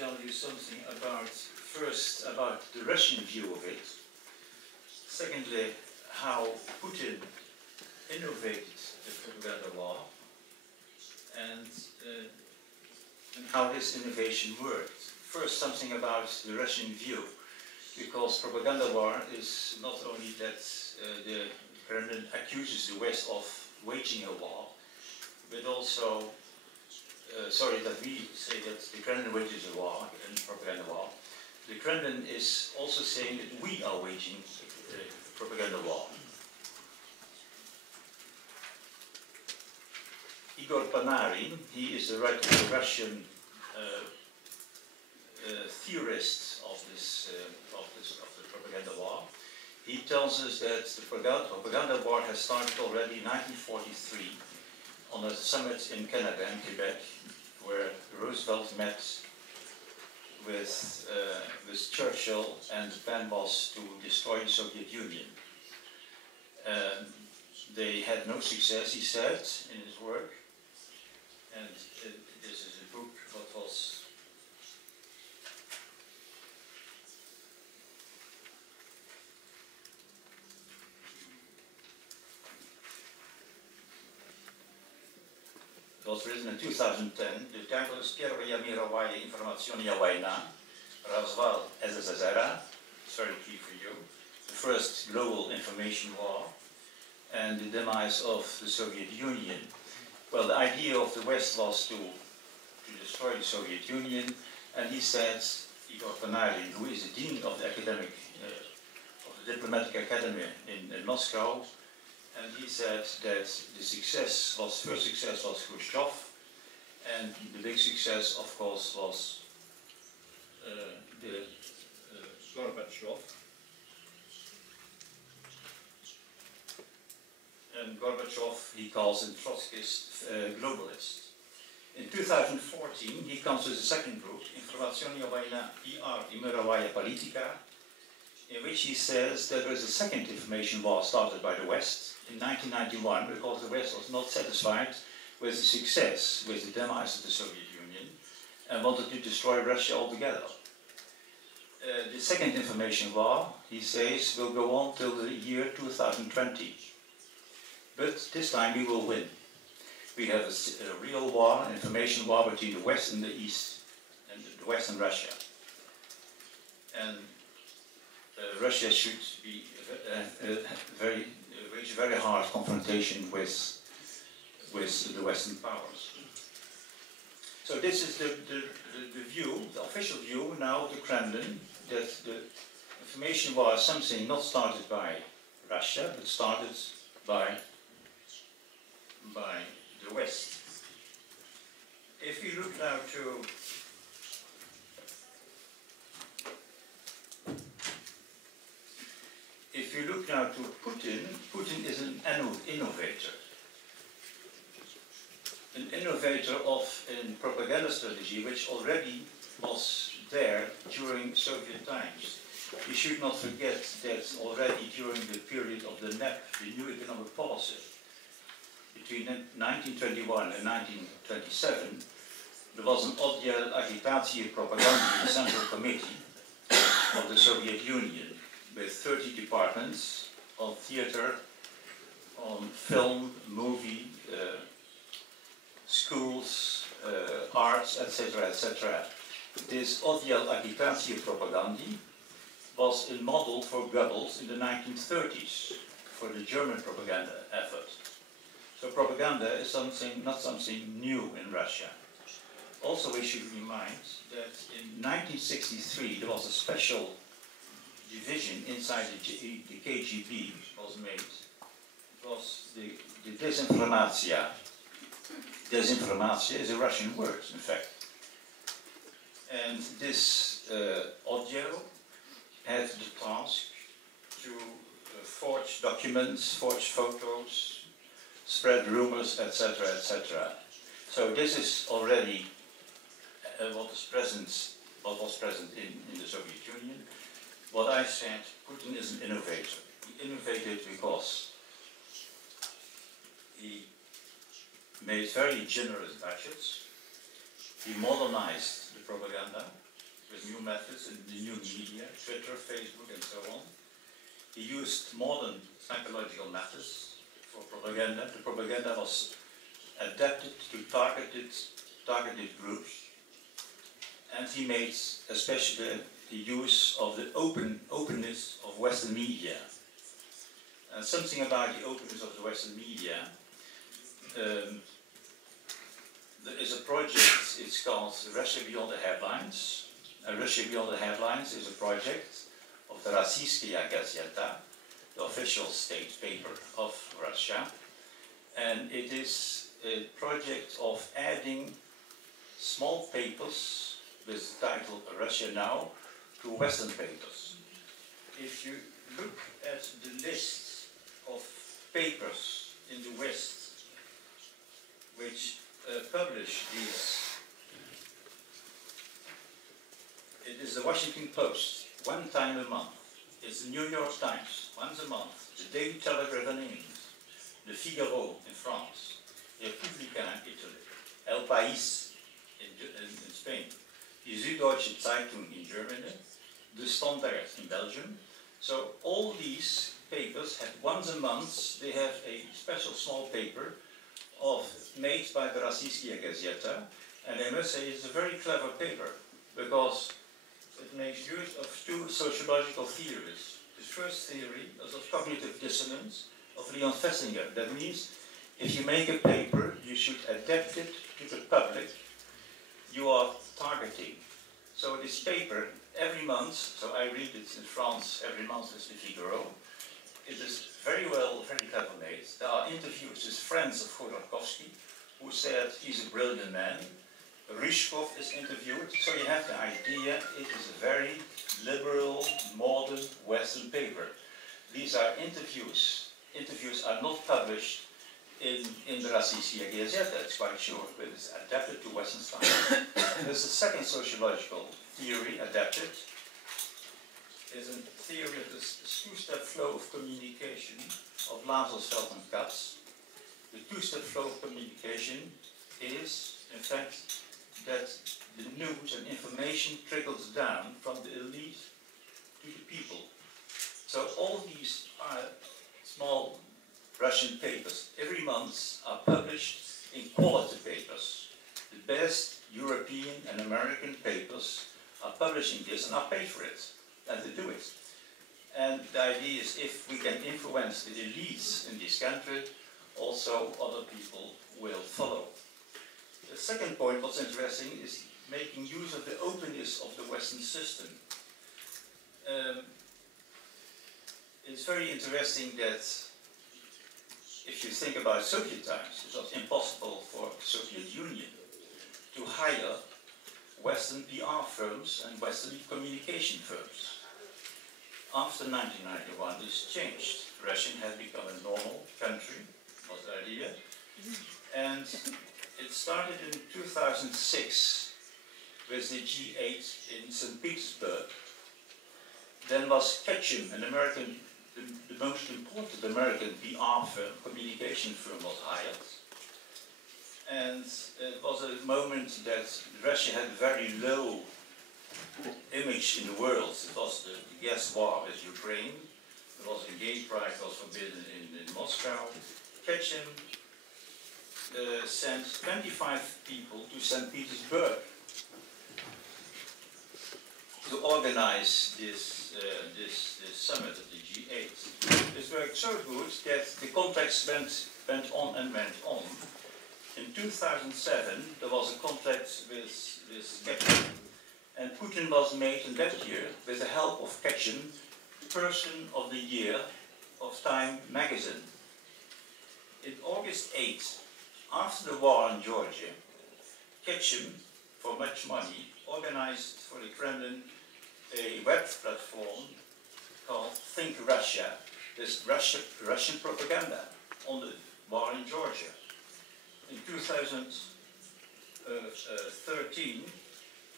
tell you something about, first, about the Russian view of it. Secondly, how Putin innovated the propaganda law, and how this innovation worked. First, something about the Russian view, because propaganda law is not only that the Kremlin accuses the West of waging a war, but also, sorry that we say that the Kremlin wages a war, and propaganda war. The Kremlin is also saying that we are waging propaganda war. Igor Panarin, he is the Russian theorist of the propaganda war. He tells us that the propaganda war has started already in 1943 on a summit in Canada and Quebec, where Roosevelt met with Churchill, and the plan was to destroy the Soviet Union. They had no success, he said, in his work, and this is a book what was written in 2010. The title is Первая мировая информационная война, развал СССР, it's very key for you, the first global information war, and the demise of the Soviet Union. Well, the idea of the West was to destroy the Soviet Union, and he said, Igor Panarin, who is the dean of the of the Diplomatic Academy in Moscow, and he said that the first success was Khrushchev, and the big success, of course, was Gorbachev. And Gorbachev, he calls him Trotskyist globalist. In 2014, he comes with a second book, Informaционная война и мировая политика, in which he says that there is a second information war started by the West in 1991, because the West was not satisfied with the success, with the demise of the Soviet Union, and wanted to destroy Russia altogether. The second information war, he says, will go on till the year 2020. But this time we will win. We have a real war, an information war between the West and the East, and the West and Russia. And Russia should be wage a very hard confrontation with the Western powers. So this is the view, the official view now of the Kremlin, that the information war is something not started by Russia, but started by the West. If you look now to Putin, Putin is an innovator. An innovator of a propaganda strategy which already was there during Soviet times. We should not forget that already during the period of the NEP, the New Economic Policy, between 1921 and 1927, there was an odděl agitatie and propaganda in the Central Committee of the Soviet Union, with 30 departments on theater, on film, movie, schools, arts, etc., etc. This odděl agitatie and propaganda was a model for Goebbels in the 1930s for the German propaganda effort. So propaganda is not something new in Russia. Also, we should remind that in 1963 there was a special division inside the KGB was made. It was the desinformatia. Desinformatia is a Russian word, in fact. And this odděl had the task to forge documents, forge photos, spread rumors, etc., etc. So this is already what was present in the Soviet Union. What I said, Putin is an innovator. He innovated because he made very generous budgets. He modernized the propaganda. with new methods and the new media, Twitter, Facebook, and so on. He used modern psychological methods for propaganda. The propaganda was adapted to targeted groups, and he made especially the use of the openness of Western media. And something about the openness of the Western media. There is a project, it's called Russia Beyond the Headlines. Russia Beyond the Headlines is a project of the Российская Газета, the official state paper of Russia. And it is a project of adding small papers with the title Russia Now to Western papers. If you look at the list of papers in the West which publish these, it is the Washington Post, one time a month. It's the New York Times, once a month. The Daily Telegraph in England, the Figaro in France, the Republica in Italy, El País in Spain, die Süddeutsche Zeitung in Germany, the Standard in Belgium. So all these papers have once a month, they have a special small paper made by the Российская Газета, and I must say it's a very clever paper because it makes use of two sociological theories. The first theory is of cognitive dissonance of Leon Festinger. That means if you make a paper, you should adapt it to the public you are targeting. So this paper, every month, so I read it in France every month with the Figaro, it is very well, very clever made. There are interviews with friends of Khodorkovsky who said he's a brilliant man. Ryzhkov is interviewed, so you have the idea it is a very liberal, modern, Western paper. These are interviews. Interviews are not published in the Российская Газета, it's quite sure, but it's adapted to Western style. There's a second sociological theory adapted. Is a theory of the two-step flow of communication of Lazarsfeld and Katz. The two-step flow of communication is, in fact, that the news and information trickles down from the elite to the people. So all these small Russian papers every month are published in quality papers. The best European and American papers are publishing this and are paid for it, and they do it. And the idea is if we can influence the elites in this country, also other people will follow. The second point, what's interesting, is making use of the openness of the Western system. It's very interesting that if you think about Soviet times, it was impossible for the Soviet Union to hire Western PR firms and Western communication firms. After 1991, this changed. Russia had become a normal country, was the idea. And it started in 2006 with the G8 in St. Petersburg. Then was Ketchum, an American, the most important American PR firm, communication firm, was hired. And it was a moment that Russia had a very low image in the world. It was the gas war with Ukraine. There was a gay pride was forbidden in Moscow. Ketchum sent 25 people to St. Petersburg to organize this summit of the G8. This worked so good that the contracts went on and went on. In 2007, there was a contract with Ketchum, and Putin was made in that year, with the help of Ketchum, Person of the Year of Time magazine. In August 8, after the war in Georgia, Ketchum, for much money, organized for the Kremlin a web platform called Think Russia, this Russian propaganda on the war in Georgia. In 2013,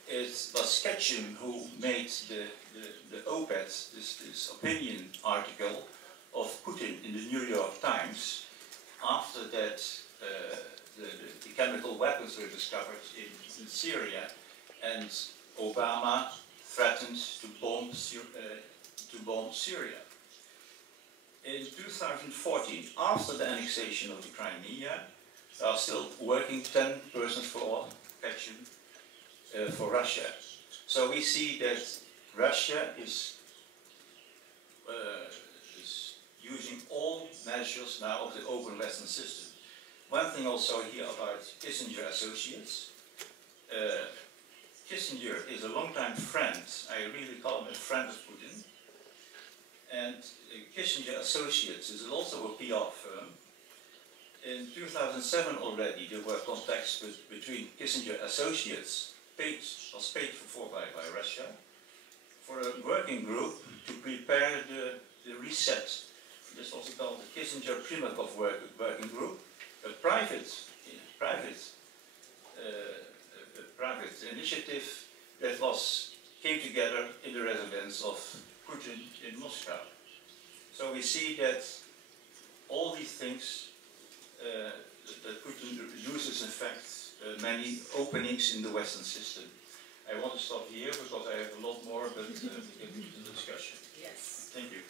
it was Ketchum who made the op-ed, this opinion article of Putin in the New York Times, after that the chemical weapons were discovered in Syria, and Obama threatened to bomb Syria. In 2014, after the annexation of the Crimea, there are still working 10 persons for action for Russia. So we see that Russia is using all measures now of the open Western system. One thing also here about Kissinger Associates. Kissinger is a long-time friend. I really call him a friend of Putin. And Kissinger Associates is also a PR firm. In 2007 already there were contacts between Kissinger Associates, was paid for by Russia, for a working group to prepare the reset. This was called the Kissinger-Primakov working group, a private initiative that came together in the residence of Putin in Moscow. So we see that all these things that Putin uses, in fact, many openings in the Western system. I want to stop here because I have a lot more, but we can do the discussion. Yes. Thank you.